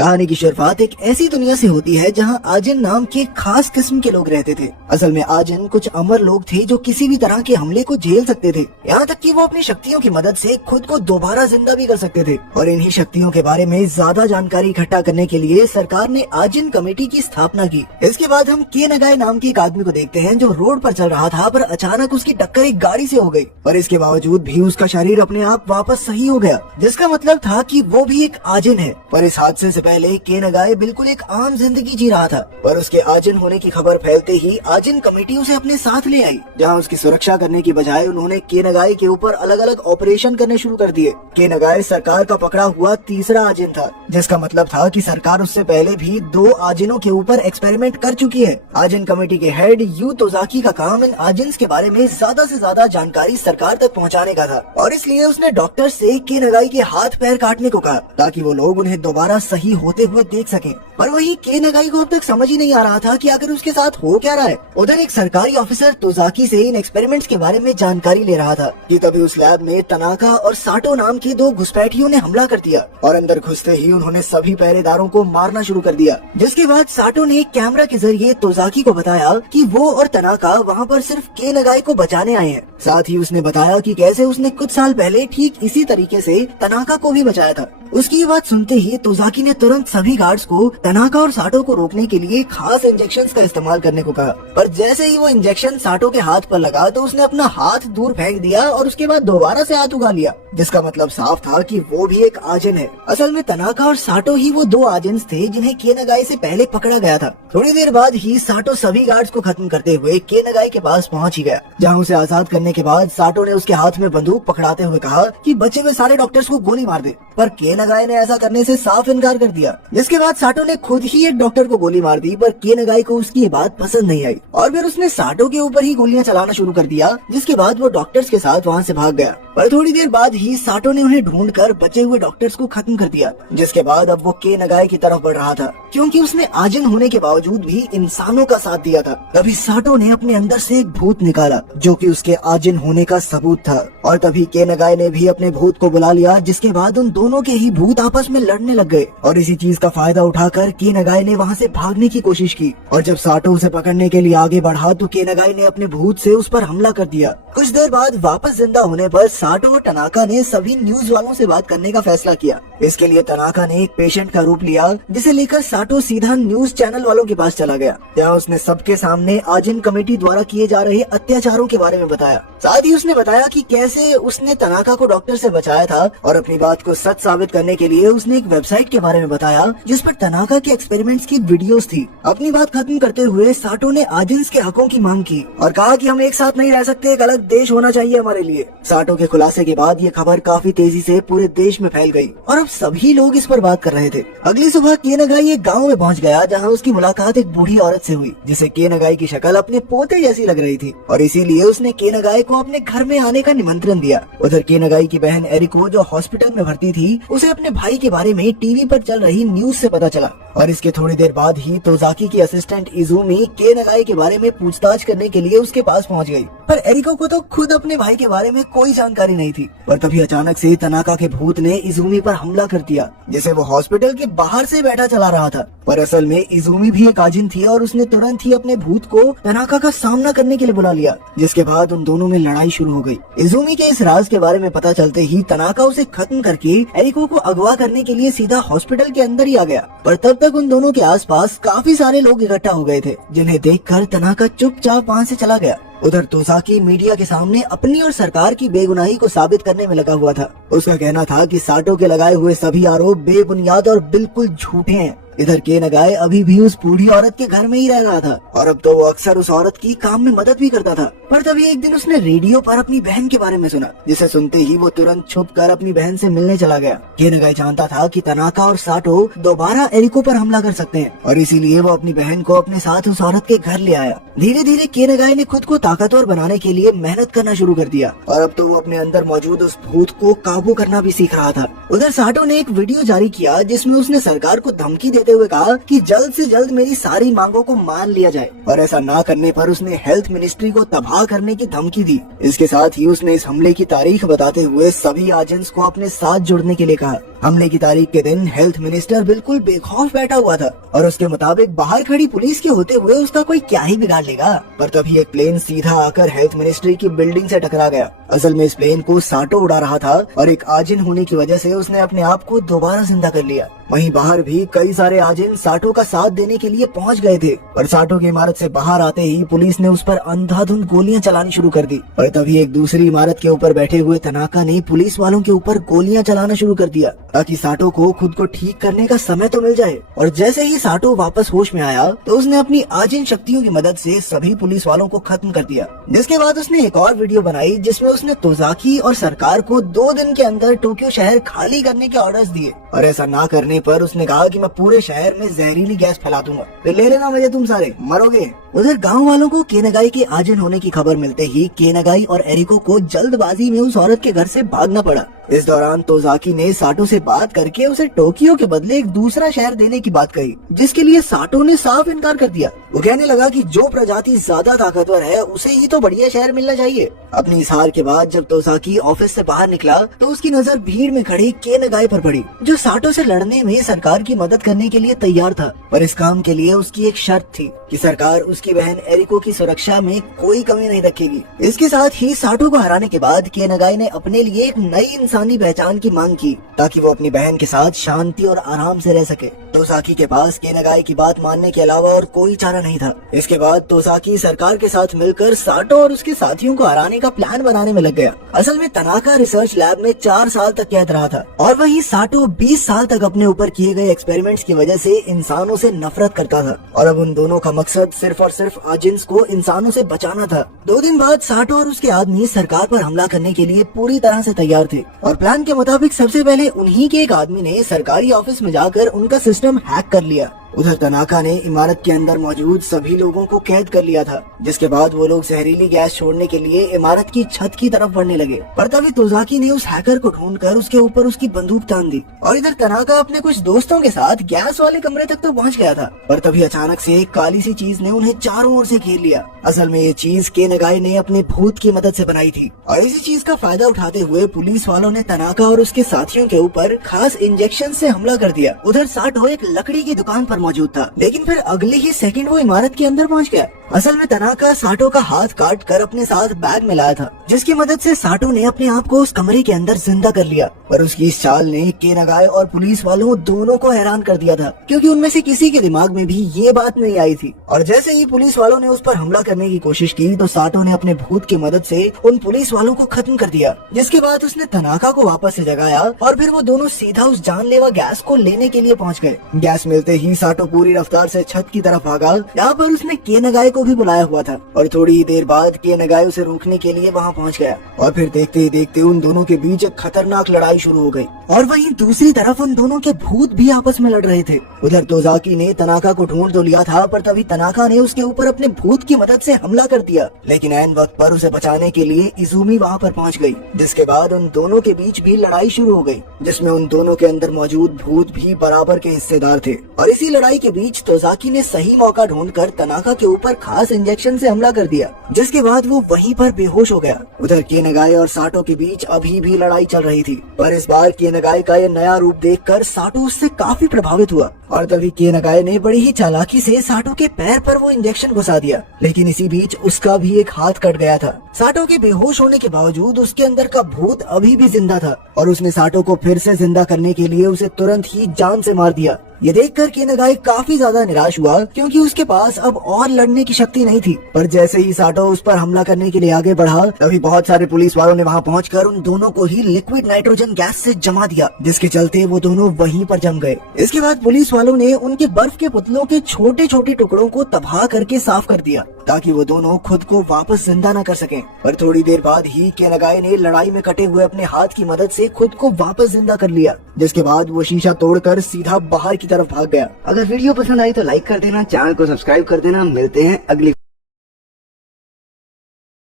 कहानी की शुरुआत एक ऐसी दुनिया से होती है जहां आजिन नाम के खास किस्म के लोग रहते थे। असल में आजिन कुछ अमर लोग थे जो किसी भी तरह के हमले को झेल सकते थे, यहाँ तक कि वो अपनी शक्तियों की मदद से खुद को दोबारा जिंदा भी कर सकते थे। और इन्हीं शक्तियों के बारे में ज्यादा जानकारी इकट्ठा करने के लिए सरकार ने आजिन कमेटी की स्थापना की। इसके बाद हम के नगाए नाम के एक आदमी को देखते हैं जो रोड पर चल रहा था, पर अचानक उसकी टक्कर एक गाड़ी से हो गई। और इसके बावजूद भी उसका शरीर अपने आप वापस सही हो गया, जिसका मतलब था कि वो भी एक आजिन है। पर इस हादसे से पहले के नगाए बिल्कुल एक आम जिंदगी जी रहा था। पर उसके आजिन होने की खबर फैलते ही आजिन कमेटी उसे अपने साथ ले आई, जहां उसकी सुरक्षा करने की बजाय उन्होंने के नगाए के ऊपर अलग अलग ऑपरेशन करने शुरू कर दिए। के नगाए सरकार का पकड़ा हुआ तीसरा आजिन था, जिसका मतलब था कि सरकार उससे पहले भी 2 आजिनों के ऊपर एक्सपेरिमेंट कर चुकी है। आजिन कमेटी के हेड यू तोजाकी का काम इन आजिन्स के बारे में ज्यादा से ज्यादा जानकारी सरकार तक पहुंचाने का था, और इसलिए उसने डॉक्टर से के नगाई के हाथ पैर काटने को कहा ताकि वो लोग उन्हें दोबारा सही होते हुए देख सकें। पर वही के नगाई को अब तक समझ ही नहीं आ रहा था कि आखिर उसके साथ हो क्या रहा है। उधर एक सरकारी ऑफिसर तोजाकी से इन एक्सपेरिमेंट्स के बारे में जानकारी ले रहा था कि तभी उस लैब में तनाका और साटो नाम के 2 घुसपैठियों ने हमला कर दिया, और अंदर घुसते ही उन्होंने सभी पहरेदारों को मारना शुरू कर दिया। जिसके बाद साटो ने कैमरा के जरिए तोजाकी को बताया कि वो और तनाका वहाँ पर सिर्फ के नगाई को बचाने आए हैं। साथ ही उसने बताया कि कैसे उसने कुछ साल पहले ठीक इसी तरीके से तनाका को भी बचाया था। उसकी ये बात सुनते ही तोजाकी ने तुरंत सभी गार्ड्स को तनाका और साटो को रोकने के लिए खास इंजेक्शंस का इस्तेमाल करने को कहा। पर जैसे ही वो इंजेक्शन साटो के हाथ पर लगा तो उसने अपना हाथ दूर फेंक दिया और उसके बाद दोबारा से हाथ उगा लिया, जिसका मतलब साफ था कि वो भी एक आजिन है। असल में तनाका और साटो ही वो 2 आजिन्स थे जिन्हें के नगाई से पहले पकड़ा गया था। थोड़ी देर बाद ही साटो सभी गार्ड्स को खत्म करते हुए के नगाई के पास पहुँच ही गया, जहाँ उसे आजाद करने के बाद साटो ने उसके हाथ में बंदूक पकड़ाते हुए कहा कि बचे हुए सारे डॉक्टर्स को गोली मार दे। पर के नगाई ने ऐसा करने से साफ इनकार कर दिया, जिसके बाद साटो ने खुद ही एक डॉक्टर को गोली मार दी। पर के नगाई को उसकी ये बात पसंद नहीं आई और फिर उसने साटो के ऊपर ही गोलियां चलाना शुरू कर दिया, जिसके बाद वो डॉक्टर्स के साथ वहाँ से भाग गया। पर थोड़ी देर बाद ही साटो ने उन्हें ढूंढकर बचे हुए डॉक्टर्स को खत्म कर दिया, जिसके बाद अब वो के नगाई की तरफ बढ़ रहा था, क्योंकि उसने आजिन होने के बावजूद भी इंसानों का साथ दिया था। तभी साटो ने अपने अंदर से एक भूत निकाला जो कि उसके आजिन होने का सबूत था, और तभी के नगाई ने भी अपने भूत को बुला लिया, जिसके बाद उन दोनों के ही भूत आपस में लड़ने लग गए। और इसी चीज का फायदा उठाकर के नगाई ने वहाँ से भागने की कोशिश की, और जब साटो उसे पकड़ने के लिए आगे बढ़ा तो के नगाई ने अपने भूत से उस पर हमला कर दिया। कुछ देर बाद वापस जिंदा होने पर साटो और तनाका ने सभी न्यूज वालों से बात करने का फैसला किया। इसके लिए तनाका ने एक पेशेंट का रूप लिया, जिसे लेकर साटो सीधा न्यूज चैनल वालों के पास चला गया, जहाँ उसने सबके सामने आजिन कमेटी द्वारा किए जा रहे अत्याचारों के बारे में बताया। साथ ही उसने बताया कि कैसे उसने तनाका को डॉक्टर से बचाया था, और अपनी बात को सच साबित करने के लिए उसने एक वेबसाइट के बारे में बताया जिस पर तनाका के एक्सपेरिमेंट्स की वीडियोस थी। अपनी बात खत्म करते हुए साटो ने आजिन्स के हकों की मांग की और कहा कि हम एक साथ नहीं रह सकते, एक अलग देश होना चाहिए हमारे लिए। साटो के खुलासे के बाद ये खबर काफी तेजी से पूरे देश में फैल गई और अब सभी लोग इस पर बात कर रहे थे। अगली सुबह के नगाई एक गाँव में पहुँच गया, जहाँ उसकी मुलाकात एक बूढ़ी औरत से हुई, जिसे के नगाई की शक्ल अपने पोते जैसी लग रही थी, और इसीलिए उसने के नगाई को अपने घर में आने का निमंत्रण दिया। उधर के नगाई की बहन एरिको, जो हॉस्पिटल में भर्ती थी, उसे अपने भाई के बारे में टीवी पर चल रही न्यूज से पता चला, और इसके थोड़ी देर बाद ही तोजाकी की असिस्टेंट इजुमी के नगाई के बारे में पूछताछ करने के लिए उसके पास पहुंच गई। पर एरिको को तो खुद अपने भाई के बारे में कोई जानकारी नहीं थी। पर तभी अचानक से तनाका के भूत ने इजुमी पर हमला कर दिया, जिसे वो हॉस्पिटल के बाहर से बैठा चला रहा था। पर असल में इजुमी भी एक आजिन थी, और उसने तुरंत ही अपने भूत को तनाका का सामना करने के लिए बुला लिया, जिसके बाद उन दोनों में लड़ाई शुरू हो गई। इजुमी के इस राज के बारे में पता चलते ही तनाका उसे खत्म करके एरिको को अगवा करने के लिए सीधा हॉस्पिटल के अंदर ही आ गया। पर तब तक उन दोनों के आसपास काफी सारे लोग इकट्ठा हो गए थे, जिन्हें देखकर तनाका चुपचाप वहाँ से चला गया। उधर तोजाकी मीडिया के सामने अपनी और सरकार की बेगुनाही को साबित करने में लगा हुआ था। उसका कहना था कि साटो के लगाए हुए सभी आरोप बेबुनियाद और बिल्कुल झूठे हैं। इधर के नगाए अभी भी उस बूढ़ी औरत के घर में ही रह रहा था, और अब तो वो अक्सर उस औरत की काम में मदद भी करता था। पर तभी एक दिन उसने रेडियो पर अपनी बहन के बारे में सुना, जिसे सुनते ही वो तुरंत छुपकर अपनी बहन से मिलने चला गया। के नगाई जानता था कि तनाका और साटो दोबारा एरिको पर हमला कर सकते हैं, और इसीलिए वो अपनी बहन को अपने साथ उस औरत के घर ले आया। धीरे धीरे के नगाई ने खुद को ताकतवर बनाने के लिए मेहनत करना शुरू कर दिया, और अब तो वो अपने अंदर मौजूद उस भूत को काबू करना भी सीख रहा था। उधर साटो ने एक वीडियो जारी किया, जिसमें उसने सरकार को धमकी देते हुए कहा कि जल्द से जल्द मेरी सारी मांगों को मान लिया जाए, और ऐसा ना करने पर उसने हेल्थ मिनिस्ट्री को तबाह करने की धमकी दी। इसके साथ ही उसने इस हमले की तारीख बताते हुए सभी आजिन्स को अपने साथ जुड़ने के लिए कहा। हमले की तारीख के दिन हेल्थ मिनिस्टर बिल्कुल बेखौफ बैठा हुआ था और उसके मुताबिक बाहर खड़ी पुलिस के होते हुए उसका कोई क्या ही बिगाड़ लेगा। पर तभी एक प्लेन सीधा आकर हेल्थ मिनिस्ट्री की बिल्डिंग से टकरा गया। असल में इस प्लेन को साटो उड़ा रहा था और एक आजिन होने की वजह से उसने अपने आप को दोबारा जिंदा कर लिया। वहीं बाहर भी कई सारे आजिन साटो का साथ देने के लिए पहुंच गए थे। पर साटो की इमारत से बाहर आते ही पुलिस ने उस पर अंधाधुंध गोलियां चलानी शुरू कर दी। और तभी एक दूसरी इमारत के ऊपर बैठे हुए तनाका ने पुलिस वालों के ऊपर गोलियां चलाना शुरू कर दिया ताकि साटो को खुद को ठीक करने का समय तो मिल जाए। और जैसे ही साटो वापस होश में आया तो उसने अपनी आजिन शक्तियों की मदद से सभी पुलिस वालों को खत्म कर दिया। जिसके बाद उसने एक और वीडियो बनाई जिसमें उसने तोजाकी और सरकार को 2 दिन के अंदर टोक्यो शहर खाली करने के ऑर्डर्स दिए और ऐसा ना करने पर उसने कहा कि मैं पूरे शहर में जहरीली गैस फैला दूंगा, तो ले लेना मुझे, तुम सारे मरोगे। उधर गांव वालों को केनागाई के आजिन होने की खबर मिलते ही केनागाई और एरिको को जल्दबाजी में उस औरत के घर से भागना पड़ा। इस दौरान तोजाकी ने साटो से बात करके उसे टोक्यो के बदले एक दूसरा शहर देने की बात कही, जिसके लिए साटो ने साफ इनकार कर दिया। वो कहने लगा कि जो प्रजाति ज्यादा ताकतवर है उसे ही तो बढ़िया शहर मिलना चाहिए। अपनी इस हार के बाद जब तोजाकी ऑफिस से बाहर निकला तो उसकी नजर भीड़ में खड़ी केनागाई पर पड़ी, जो साटो से लड़ने में सरकार की मदद करने के लिए तैयार था। पर इस काम के लिए उसकी एक शर्त थी कि सरकार उसकी बहन एरिको की सुरक्षा में कोई कमी नहीं रखेगी। इसके साथ ही साटो को हराने के बाद केनागाई ने अपने लिए एक नई इंसानी पहचान की मांग की ताकि वो अपनी बहन के साथ शांति और आराम से रह सके। तोसाकी के पास केनागाई की बात मानने के अलावा और कोई चारा नहीं था। इसके बाद तोसाकी सरकार के साथ मिलकर साटो और उसके साथियों को हराने का प्लान बनाने में लग गया। असल में तनाका रिसर्च लैब में 4 साल तक कैद रहा था और वहीं साटो 20 साल तक अपने ऊपर किए गए एक्सपेरिमेंट्स की वजह से इंसानों से नफरत करता था और अब उन दोनों का मकसद सिर्फ और सिर्फ आजिन्स को इंसानों से बचाना था। 2 दिन बाद साटो और उसके आदमी सरकार पर हमला करने के लिए पूरी तरह से तैयार थे और प्लान के मुताबिक सबसे पहले उन्हीं के एक आदमी ने सरकारी ऑफिस में जाकर उनका सिस्टम हैक कर लिया। उधर तनाका ने इमारत के अंदर मौजूद सभी लोगों को कैद कर लिया था, जिसके बाद वो लोग जहरीली गैस छोड़ने के लिए इमारत की छत की तरफ बढ़ने लगे। पर तभी तोजाकी ने उस हैकर को ढूंढकर उसके ऊपर उसकी बंदूक तान दी और इधर तनाका अपने कुछ दोस्तों के साथ गैस वाले कमरे तक तो पहुंच गया था। पर तभी अचानक से एक काली सी चीज ने उन्हें चारों ओर से घेर लिया। असल में ये चीज केनागाई ने अपने भूत की मदद से बनाई थी और इसी चीज का फायदा उठाते हुए पुलिस वालों ने तनाका और उसके साथियों के ऊपर खास इंजेक्शन से हमला कर दिया। उधर साटो एक लकड़ी की दुकान पर मौजूद था, लेकिन फिर अगले ही सेकंड वो इमारत के अंदर पहुंच गया। असल में तनाका साटो का हाथ काट कर अपने साथ बैग में लाया था, जिसकी मदद से साटो ने अपने आप को उस कमरे के अंदर जिंदा कर लिया। पर उसकी इस चाल ने केनागाई और पुलिस वालों दोनों को हैरान कर दिया था, क्योंकि उनमें से किसी के दिमाग में भी ये बात नहीं आई थी। और जैसे ही पुलिस वालों ने उस पर हमला करने की कोशिश की तो साटो ने अपने भूत की मदद से उन पुलिस वालों को खत्म कर दिया। जिसके बाद उसने तनाका को वापस से जगाया और फिर वो दोनों सीधा उस जानलेवा गैस को लेने के लिए पहुँच गए। गैस मिलते ही साटो पूरी रफ्तार से छत की तरफ भागा, यहाँ पर उसने केनागाई को भी बुलाया हुआ था और थोड़ी ही देर बाद केनागाई उसे रोकने के लिए वहाँ पहुँच गया और फिर देखते ही देखते उन दोनों के बीच एक खतरनाक लड़ाई शुरू हो गई। और वहीं दूसरी तरफ उन दोनों के भूत भी आपस में लड़ रहे थे। उधर तोजाकी ने तनाका को ढूंढ तो लिया था, पर तभी तनाका ने उसके ऊपर अपने भूत की मदद से हमला कर दिया, लेकिन ऐन वक्त पर उसे बचाने के लिए इजुमी वहाँ पर पहुँच गई। जिसके बाद उन दोनों के बीच भी लड़ाई शुरू हो गई, जिसमें उन दोनों के अंदर मौजूद भूत भी बराबर के हिस्सेदार थे। और इसी लड़ाई के बीच तोजाकी ने सही मौका ढूंढकर तनाका के ऊपर खास इंजेक्शन से हमला कर दिया, जिसके बाद वो वहीं पर बेहोश हो गया। उधर केनागाई और साटो के बीच अभी भी लड़ाई चल रही थी, पर इस बार केनागाई का ये नया रूप देखकर साटो उससे काफी प्रभावित हुआ और तभी केनागाई ने बड़ी ही चालाकी से साटो के पैर पर वो इंजेक्शन घुसा दिया, लेकिन इसी बीच उसका भी एक हाथ कट गया था। साटो के बेहोश होने के बावजूद उसके अंदर का भूत अभी भी जिंदा था और उसने साटो को फिर से जिंदा करने के लिए उसे तुरंत ही जान से मार दिया। ये देखकर केनागाई काफी ज्यादा निराश हुआ, क्योंकि उसके पास अब और लड़ने की शक्ति नहीं थी। पर जैसे ही साटो उस पर हमला करने के लिए आगे बढ़ा, तभी बहुत सारे पुलिस वालों ने वहां पहुंचकर उन दोनों को ही लिक्विड नाइट्रोजन गैस से जमा दिया, जिसके चलते वो दोनों वहीं पर जम गए। इसके बाद पुलिस वालों ने उनके बर्फ के पुतलों के छोटे छोटे टुकड़ों को तबाह करके साफ कर दिया, ताकि वो दोनों खुद को वापस जिंदा न कर सकें। पर थोड़ी देर बाद ही केनागाई ने लड़ाई में कटे हुए अपने हाथ की मदद से खुद को वापस जिंदा कर लिया, जिसके बाद वो शीशा तोड़कर सीधा बाहर की तरफ भाग गया। अगर वीडियो पसंद आई तो लाइक कर देना, चैनल को सब्सक्राइब कर देना। मिलते हैं अगली